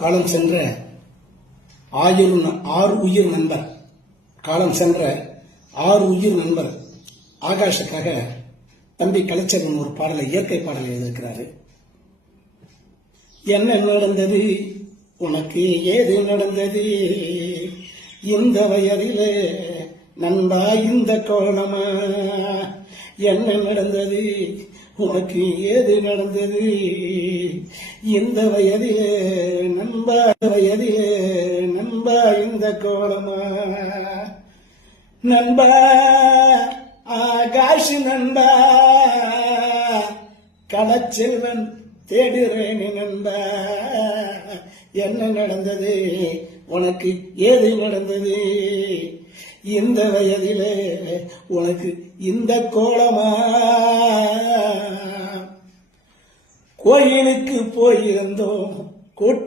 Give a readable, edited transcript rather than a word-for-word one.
காலம் சென்ற ஆறு உயிர் நண்பர் காலம் சென்ற 6 உயிர் நண்பர் ஆகாஷுக்காக தம்பி கலைச்செல்வன் ஒரு பாடலை, இயற்கை பாடலை எழுதியிருக்கிறாரு. என்ன நடந்தது உனக்கு, ஏது நடந்தது இந்த வயதிலே நண்பா இந்த கோலமா, என்ன நடந்தது உனக்கு, ஏது நடந்தது இந்த வயதிலே நண்பா இந்த கோலமா, நண்பா ஆகாஷ் நண்பா கலைச்செல்வன் தேடுறேன் நண்பா, என்ன நடந்தது உனக்கு, ஏது நடந்தது இந்த வயதிலே உனக்கு இந்த கோலமா. கோயிலுக்கு போயிருந்தோம்